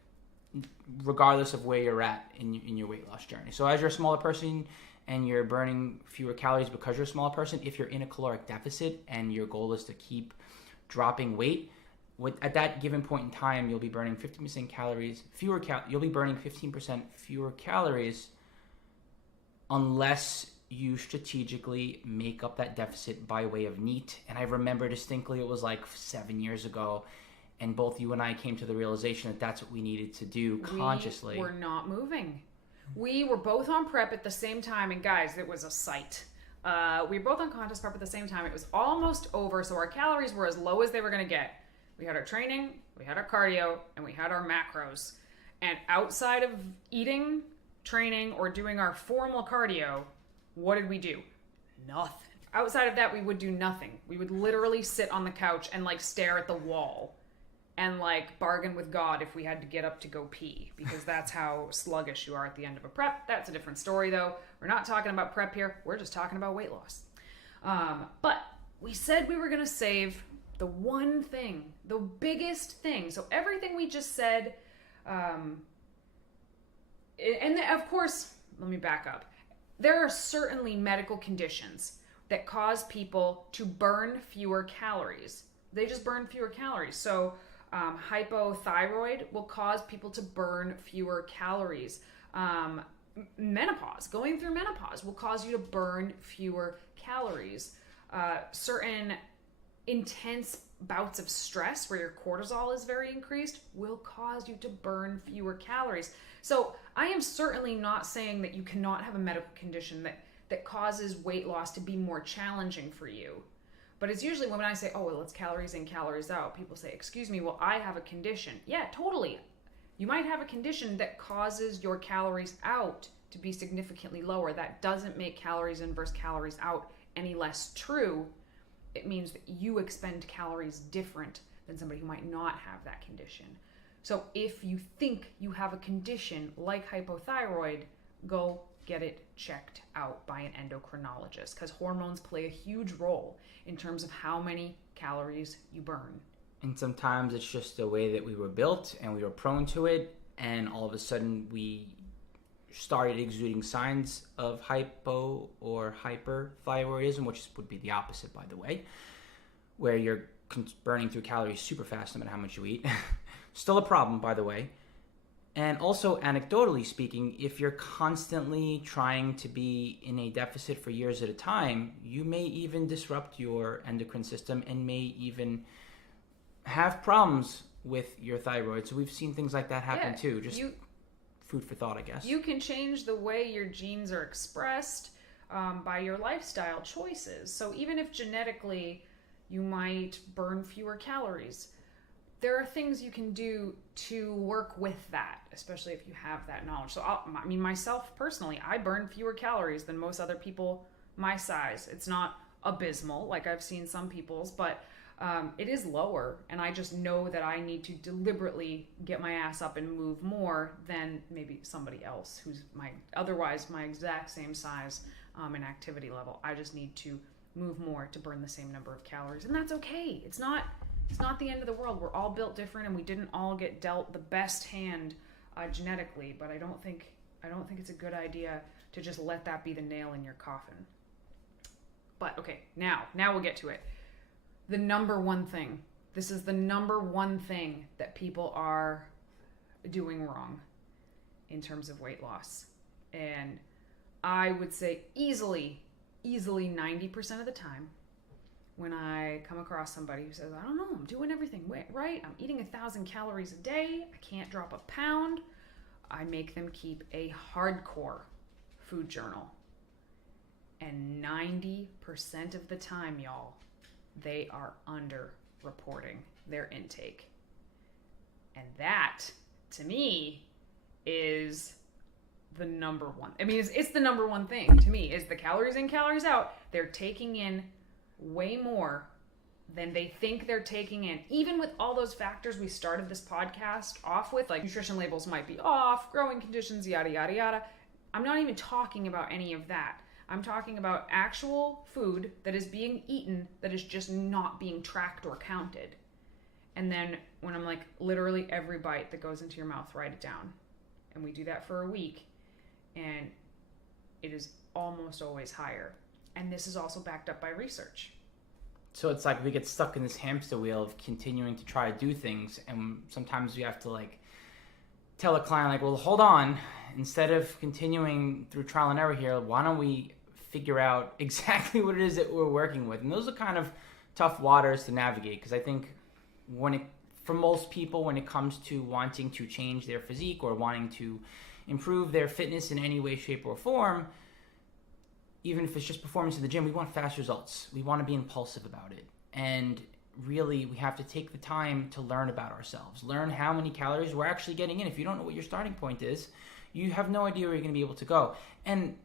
regardless of where you're at in your weight loss journey. So as you're a smaller person and you're burning fewer calories because you're a smaller person, if you're in a caloric deficit and your goal is to keep dropping weight, at that given point in time, you'll be burning 15% calories fewer. You'll be burning 15% fewer calories unless you strategically make up that deficit by way of NEAT. And I remember distinctly, it was like 7 years ago, and both you and I came to the realization that that's what we needed to do consciously. We were not moving. We were both on prep at the same time, and guys, it was a sight. We were both on contest prep at the same time. It was almost over, so our calories were as low as they were going to get. We had our training, we had our cardio, and we had our macros. And outside of eating, training, or doing our formal cardio, what did we do? Nothing. Outside of that, we would do nothing. We would literally sit on the couch and like stare at the wall and like bargain with God if we had to get up to go pee, because that's how sluggish you are at the end of a prep. That's a different story though. We're not talking about prep here. We're just talking about weight loss. But we said we were going to save the one thing, the biggest thing. So everything we just said, and of course, let me back up. There are certainly medical conditions that cause people to burn fewer calories. They just burn fewer calories. So hypothyroid will cause people to burn fewer calories. Menopause, going through menopause will cause you to burn fewer calories. Certain intense bouts of stress where your cortisol is very increased will cause you to burn fewer calories. So I am certainly not saying that you cannot have a medical condition that causes weight loss to be more challenging for you. But it's usually when I say, oh, well, it's calories in, calories out, people say, excuse me, well, I have a condition. Yeah, totally. You might have a condition that causes your calories out to be significantly lower. That doesn't make calories in versus calories out any less true. It means that you expend calories different than somebody who might not have that condition. So if you think you have a condition like hypothyroid, go get it checked out by an endocrinologist, because hormones play a huge role in terms of how many calories you burn. And sometimes it's just the way that we were built and we were prone to it, and all of a sudden we started exuding signs of hypo or hyperthyroidism, which would be the opposite, by the way, where you're burning through calories super fast no matter how much you eat. Still a problem, by the way. And also, anecdotally speaking, if you're constantly trying to be in a deficit for years at a time, you may even disrupt your endocrine system and may even have problems with your thyroid. So we've seen things like that happen too. Just food for thought, I guess. You can change the way your genes are expressed by your lifestyle choices. So even if genetically you might burn fewer calories, there are things you can do to work with that, especially if you have that knowledge. So myself personally, I burn fewer calories than most other people my size. It's not abysmal like I've seen some people's, but it is lower, and I just know that I need to deliberately get my ass up and move more than maybe somebody else who's otherwise my exact same size and activity level. I just need to move more to burn the same number of calories, and that's okay. It's not the end of the world. We're all built different, and we didn't all get dealt the best hand genetically, but I don't think it's a good idea to just let that be the nail in your coffin. But okay, now we'll get to it. The number one thing. This is the number one thing that people are doing wrong in terms of weight loss. And I would say easily 90% of the time, when I come across somebody who says, I don't know, I'm doing everything right, I'm eating 1,000 calories a day, I can't drop a pound, I make them keep a hardcore food journal. And 90% of the time, y'all, they are under-reporting their intake. And that, to me, is the number one. I mean, it's the number one thing to me, is the calories in, calories out. They're taking in way more than they think they're taking in. Even with all those factors we started this podcast off with, like nutrition labels might be off, growing conditions, yada, yada, yada. I'm not even talking about any of that. I'm talking about actual food that is being eaten that is just not being tracked or counted. And then when I'm like, literally every bite that goes into your mouth, write it down. And we do that for a week, and it is almost always higher. And this is also backed up by research. So it's like we get stuck in this hamster wheel of continuing to try to do things, and sometimes we have to like tell a client like, well, hold on, instead of continuing through trial and error here, why don't we figure out exactly what it is that we're working with? And those are kind of tough waters to navigate, because I think for most people, when it comes to wanting to change their physique or wanting to improve their fitness in any way, shape, or form, even if it's just performance in the gym, we want fast results. We want to be impulsive about it. And really, we have to take the time to learn about ourselves. Learn how many calories we're actually getting in. If you don't know what your starting point is, you have no idea where you're going to be able to go. And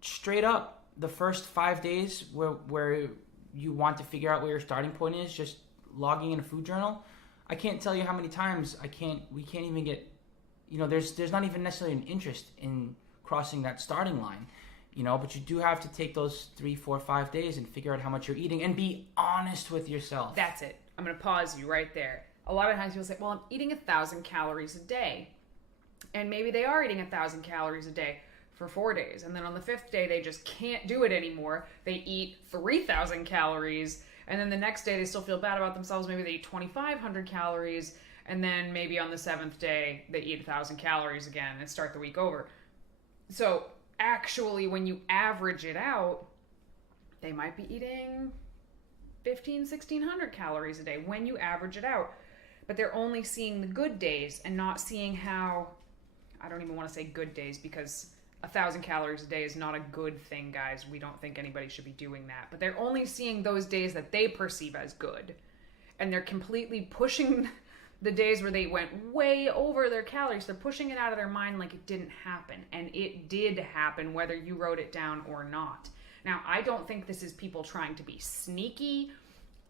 straight up, the first 5 days where you want to figure out where your starting point is, just logging in a food journal, I can't tell you how many times we can't even get, there's not even necessarily an interest in crossing that starting line, but you do have to take those 3, 4, 5 days and figure out how much you're eating and be honest with yourself. That's it. I'm going to pause you right there. A lot of times people say, well, I'm eating 1,000 calories a day. And maybe they are eating 1,000 calories a day for 4 days. And then on the 5th day, they just can't do it anymore. They eat 3,000 calories. And then the next day, they still feel bad about themselves. Maybe they eat 2,500 calories. And then maybe on the 7th day, they eat 1,000 calories again and start the week over. So actually, when you average it out, they might be eating 1,600 calories a day when you average it out. But they're only seeing the good days and not seeing how, I don't even want to say good days, because 1,000 calories a day is not a good thing, guys. We don't think anybody should be doing that. But they're only seeing those days that they perceive as good. And they're completely pushing the days where they went way over their calories. They're pushing it out of their mind like it didn't happen. And it did happen, whether you wrote it down or not. Now, I don't think this is people trying to be sneaky.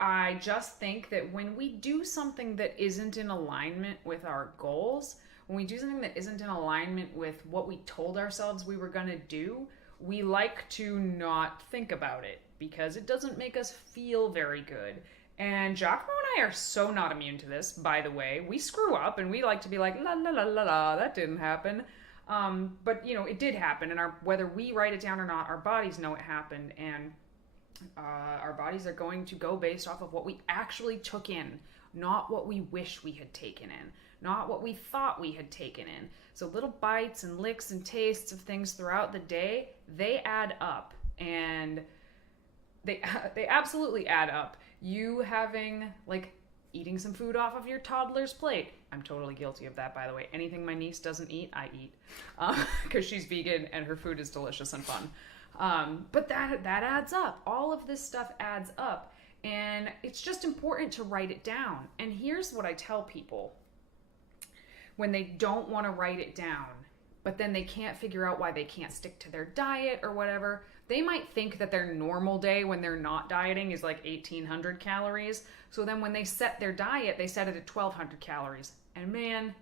I just think that when we do something that isn't in alignment with our goals, when we do something that isn't in alignment with what we told ourselves we were going to do, we like to not think about it because it doesn't make us feel very good. And Giacomo and I are so not immune to this, by the way. We screw up and we like to be like, la la la la la, that didn't happen. But, it did happen. And whether we write it down or not, our bodies know it happened. And our bodies are going to go based off of what we actually took in, not what we wish we had taken in, not what we thought we had taken in. So little bites and licks and tastes of things throughout the day, they add up, and they absolutely add up. You having, eating some food off of your toddler's plate. I'm totally guilty of that, by the way. Anything my niece doesn't eat, I eat, because she's vegan and her food is delicious and fun. But that adds up. All of this stuff adds up, and it's just important to write it down. And here's what I tell people when they don't want to write it down, but then they can't figure out why they can't stick to their diet or whatever. They might think that their normal day when they're not dieting is 1,800 calories. So then when they set their diet, they set it at 1,200 calories. And man,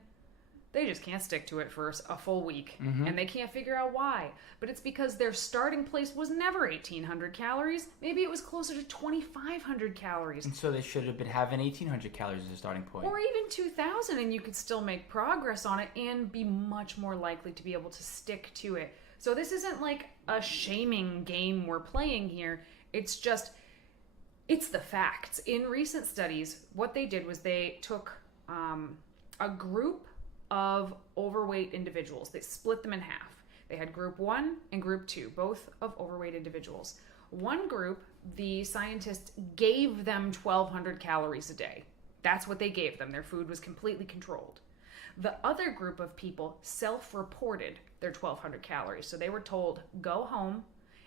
they just can't stick to it for a full week. Mm-hmm. And they can't figure out why. But it's because their starting place was never 1,800 calories. Maybe it was closer to 2,500 calories. And so they should have been having 1,800 calories as a starting point. Or even 2,000, and you could still make progress on it and be much more likely to be able to stick to it. So this isn't a shaming game we're playing here. It's the facts. In recent studies, what they did was they took a group of overweight individuals. They split them in half. They had group 1 and group 2, both of overweight individuals. One group, the scientists gave them 1,200 calories a day. That's what they gave them. Their food was completely controlled. The other group of people self-reported their 1,200 calories. So they were told, go home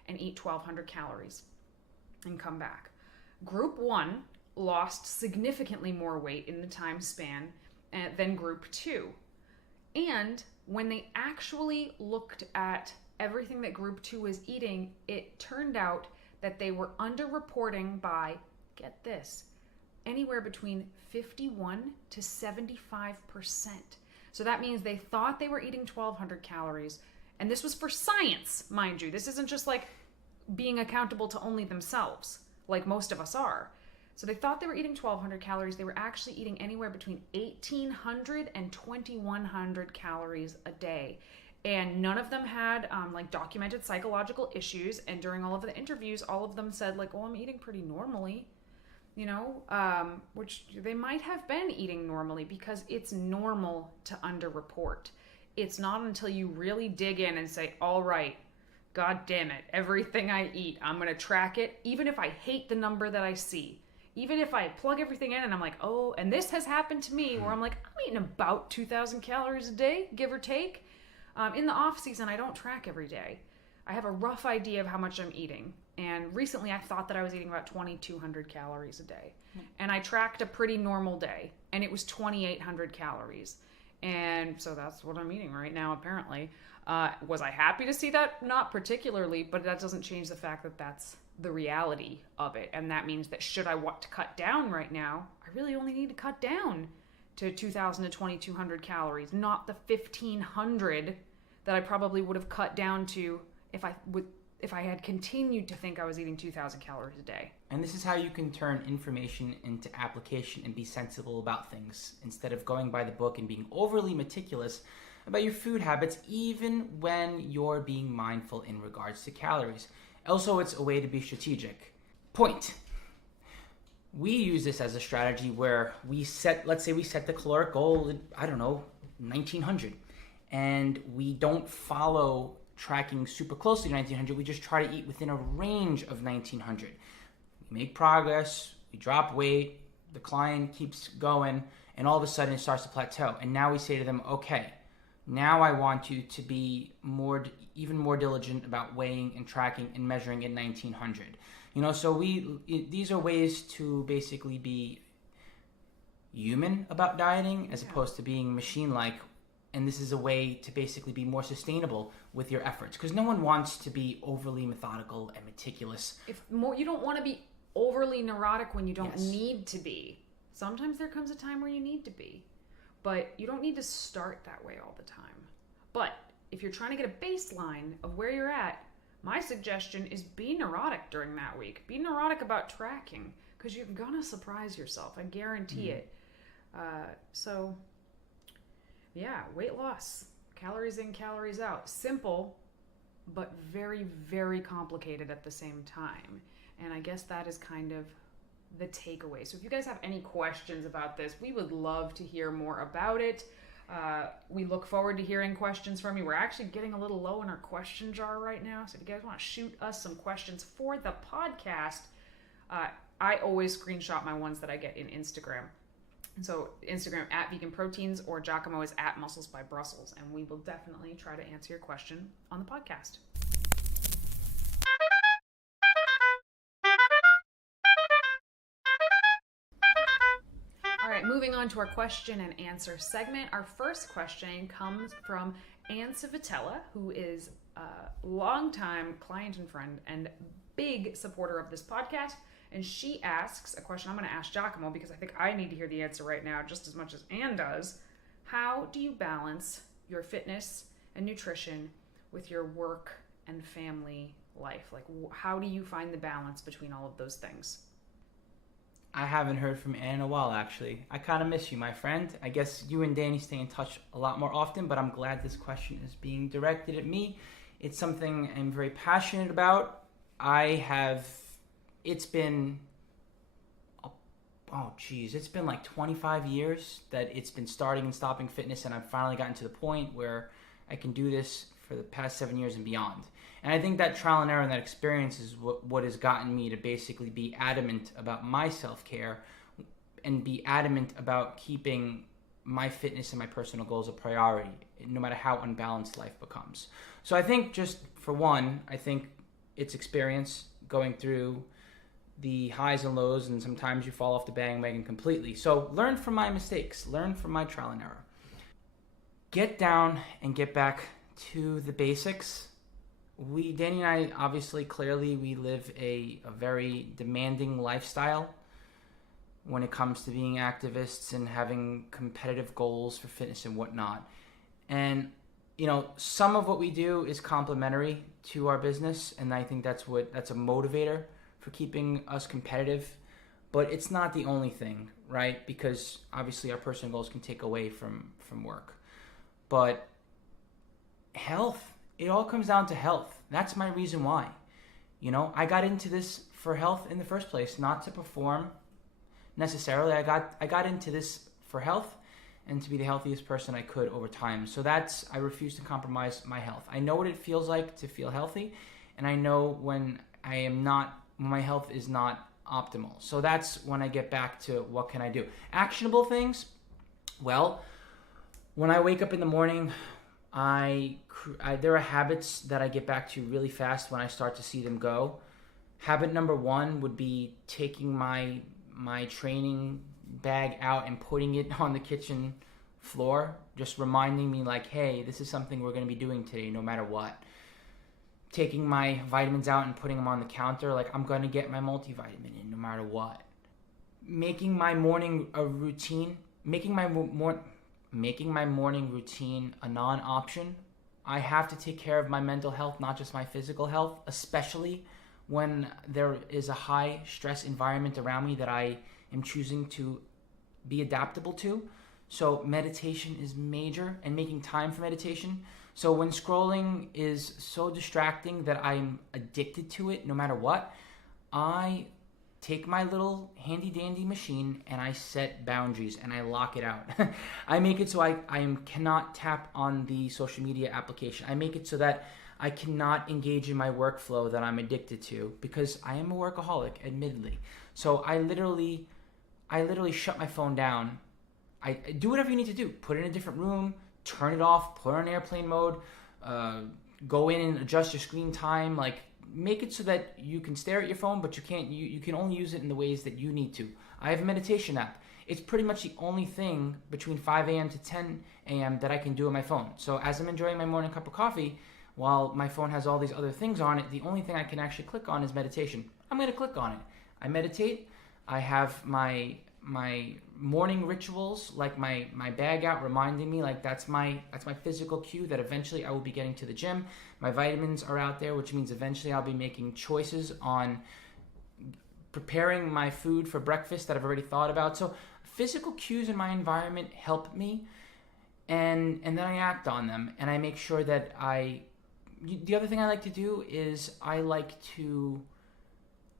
and eat 1,200 calories and come back. Group 1 lost significantly more weight in the time span than group 2. And when they actually looked at everything that group 2 was eating, it turned out that they were underreporting by, get this, anywhere between 51 to 75%. So that means they thought they were eating 1,200 calories. And this was for science, mind you. This isn't just being accountable to only themselves, like most of us are. So they thought they were eating 1,200 calories. They were actually eating anywhere between 1,800 and 2,100 calories a day. And none of them had documented psychological issues. And during all of the interviews, all of them said I'm eating pretty normally, which they might have been eating normally, because it's normal to underreport. It's not until you really dig in and say, all right, God damn it, everything I eat, I'm going to track it, even if I hate the number that I see. Even if I plug everything in and I'm like, oh, and this has happened to me where I'm I'm eating about 2,000 calories a day, give or take. In the off season, I don't track every day. I have a rough idea of how much I'm eating. And recently I thought that I was eating about 2,200 calories a day. And I tracked a pretty normal day, and it was 2,800 calories. And so that's what I'm eating right now, apparently. Was I happy to see that? Not particularly, but that doesn't change the fact that that's the reality of it. And that means that should I want to cut down right now, I really only need to cut down to 2,000 to 2,200 calories, not the 1,500 that I probably would have cut down to if I had continued to think I was eating 2,000 calories a day. And this is how you can turn information into application and be sensible about things instead of going by the book and being overly meticulous about your food habits, even when you're being mindful in regards to calories. Also, it's a way to be strategic. Point. We use this as a strategy where let's say we set the caloric goal at, 1,900. And we don't follow tracking super closely to 1,900. We just try to eat within a range of 1,900. We make progress, we drop weight, the client keeps going, and all of a sudden it starts to plateau. And now we say to them, okay, now I want you to be even more diligent about weighing and tracking and measuring at 1,900. So these are ways to basically be human about dieting as opposed to being machine-like. And this is a way to basically be more sustainable with your efforts, because no one wants to be overly methodical and meticulous. You don't want to be overly neurotic when you don't need to be. Sometimes there comes a time where you need to be, but you don't need to start that way all the time. But if you're trying to get a baseline of where you're at, my suggestion is be neurotic during that week. Be neurotic about tracking, because you're gonna surprise yourself. I guarantee it. Yeah, weight loss, calories in, calories out. Simple, but very, very complicated at the same time. And I guess that is kind of the takeaway. So if you guys have any questions about this, we would love to hear more about it. We look forward to hearing questions from you. We're actually getting a little low in our question jar right now. So if you guys want to shoot us some questions for the podcast, I always screenshot my ones that I get in Instagram. So Instagram at VeganProteins, or 𝐬𝐿 is at Muscles by Brussels, and we will definitely try to answer your question on the podcast. All right, moving on to our question and answer segment. Our first question comes from Ann Civitella, who is a longtime client and friend and big supporter of this podcast. And she asks a question I'm going to ask 𝐬𝐿, because I think I need to hear the answer right now just as much as Ann does. How do you balance your fitness and nutrition with your work and family life? Like, how do you find the balance between all of those things? I haven't heard from Ann in a while, actually. I kind of miss you, my friend. I guess you and Danny stay in touch a lot more often, but I'm glad this question is being directed at me. It's something I'm very passionate about. It's been like 25 years that it's been starting and stopping fitness, and I've finally gotten to the point where I can do this for the past 7 years and beyond. And I think that trial and error and that experience is what has gotten me to basically be adamant about my self-care and be adamant about keeping my fitness and my personal goals a priority, no matter how unbalanced life becomes. So I think just for one, I think it's experience going through the highs and lows, and sometimes you fall off the bandwagon completely. So learn from my mistakes, learn from my trial and error. Get down and get back to the basics. Danny and I, obviously, clearly, we live a very demanding lifestyle when it comes to being activists and having competitive goals for fitness and whatnot. And, some of what we do is complementary to our business, and I think that's a motivator for keeping us competitive, but it's not the only thing, right? Because obviously our personal goals can take away from work. But health, it all comes down to health. That's my reason why. I got into this for health in the first place, not to perform necessarily. I got into this for health and to be the healthiest person I could over time. So I refuse to compromise my health. I know what it feels like to feel healthy, and I know when my health is not optimal. So that's when I get back to what can I do. Actionable things, well, when I wake up in the morning, There are habits that I get back to really fast when I start to see them go. Habit number one would be taking my training bag out and putting it on the kitchen floor, just reminding me like, hey, this is something we're going to be doing today no matter what. Taking my vitamins out and putting them on the counter, like I'm going to get my multivitamin in no matter what. Making my morning a routine, making my morning routine a non-option. I have to take care of my mental health, not just my physical health, especially when there is a high stress environment around me that I am choosing to be adaptable to. So meditation is major, and making time for meditation. So when scrolling is so distracting that I'm addicted to it no matter what, I take my little handy dandy machine and I set boundaries and I lock it out. I make it so I cannot tap on the social media application. I make it so that I cannot engage in my workflow that I'm addicted to, because I am a workaholic, admittedly. So I literally shut my phone down. I do whatever you need to do. Put it in a different room, turn it off, put it on airplane mode, go in and adjust your screen time. Like, make it so that you can stare at your phone, but you can only use it in the ways that you need to. I have a meditation app. It's pretty much the only thing between 5 a.m. to 10 a.m. that I can do on my phone. So as I'm enjoying my morning cup of coffee, while my phone has all these other things on it, the only thing I can actually click on is meditation. I'm going to click on it. I meditate. I have my morning rituals, like my bag out reminding me, like that's my physical cue that eventually I will be getting to the gym. My vitamins are out there, which means eventually I'll be making choices on preparing my food for breakfast that I've already thought about. So physical cues in my environment help me, and then I act on them, and I make sure that the other thing I like to do is I like to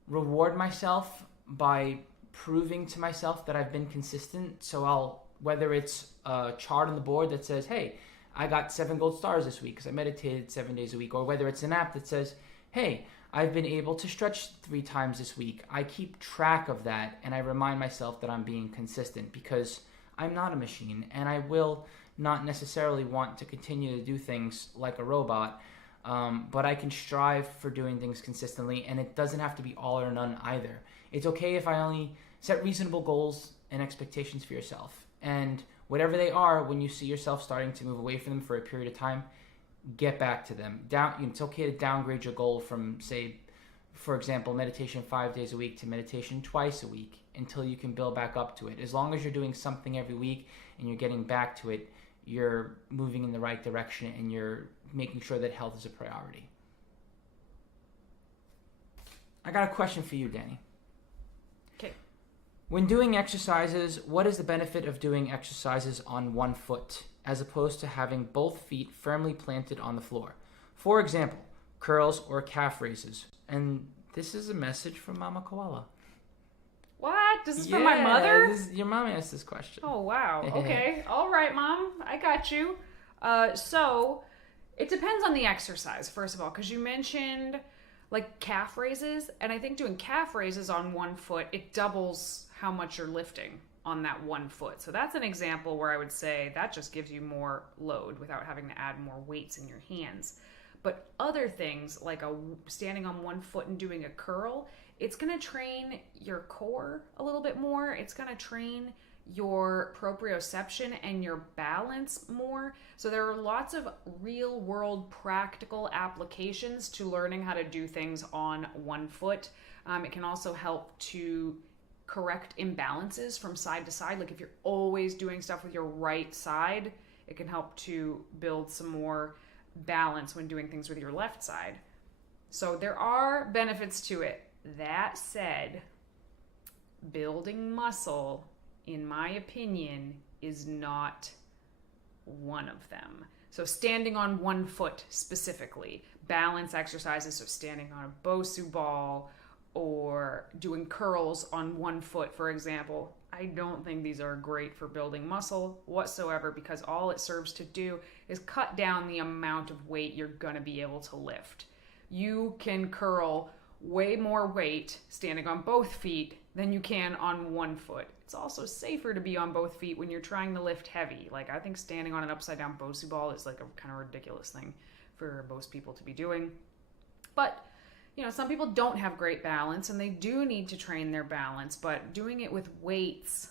reward myself by proving to myself that I've been consistent. So whether it's a chart on the board that says, hey, I got 7 gold stars this week because I meditated 7 days a week, or whether it's an app that says, hey, I've been able to stretch 3 times this week. I keep track of that, and I remind myself that I'm being consistent, because I'm not a machine, and I will not necessarily want to continue to do things like a robot, but I can strive for doing things consistently, and it doesn't have to be all or none either. It's okay if I only set reasonable goals and expectations for yourself, and whatever they are, when you see yourself starting to move away from them for a period of time, get back to them. It's okay to downgrade your goal from, say, for example, meditation 5 days a week to meditation twice a week until you can build back up to it. As long as you're doing something every week and you're getting back to it, you're moving in the right direction, and you're making sure that health is a priority. I got a question for you, Danny. Okay. When doing exercises, what is the benefit of doing exercises on one foot as opposed to having both feet firmly planted on the floor? For example, curls or calf raises. And this is a message from Mama Koala. What? This is from my mother? Your mom asked this question. Oh, wow. Okay. All right, Mom. I got you. So it depends on the exercise, first of all, because you mentioned like calf raises, and I think doing calf raises on one foot, it doubles how much you're lifting on that one foot. So that's an example where I would say that just gives you more load without having to add more weights in your hands. But other things like standing on one foot and doing a curl, it's going to train your core a little bit more. It's going to train your proprioception and your balance more. So there are lots of real world practical applications to learning how to do things on one foot. It can also help to correct imbalances from side to side. Like if you're always doing stuff with your right side, it can help to build some more balance when doing things with your left side. So there are benefits to it. That said, building muscle, in my opinion, is not one of them. So standing on one foot specifically, balance exercises, so standing on a Bosu ball or doing curls on one foot, for example, I don't think these are great for building muscle whatsoever, because all it serves to do is cut down the amount of weight you're going to be able to lift. You can curl way more weight standing on both feet than you can on one foot. it's also safer to be on both feet when you're trying to lift heavy. Like, I think standing on an upside down BOSU ball is like a kind of ridiculous thing for most people to be doing. But, you know, some people don't have great balance and they do need to train their balance, but doing it with weights,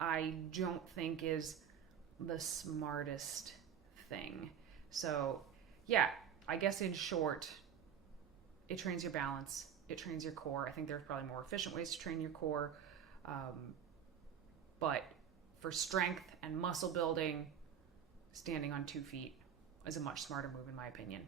I don't think is the smartest thing. So, yeah, I guess in short, it trains your balance, it trains your core. I think there's probably more efficient ways to train your core. But for strength and muscle building, standing on 2 feet is a much smarter move in my opinion.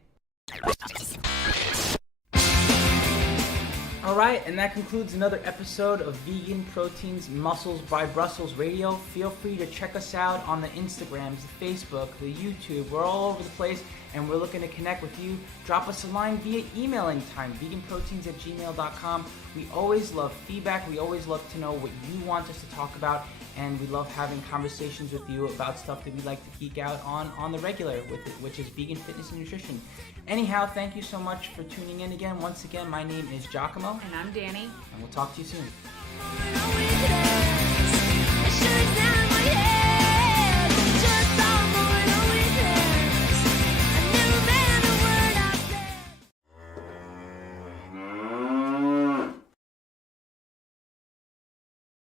All right, and that concludes another episode of Vegan Proteins Muscles by Brussels Radio. Feel free to check us out on the Instagrams, the Facebook, the YouTube. We're all over the place, and we're looking to connect with you. Drop us a line via email anytime, veganproteins@gmail.com. We always love feedback. We always love to know what you want us to talk about, and we love having conversations with you about stuff that we like to geek out on the regular, which is vegan fitness and nutrition. Anyhow, thank you so much for tuning in again. Once again, my name is 𝐃𝐨𝐬. And I'm Danny. And we'll talk to you soon.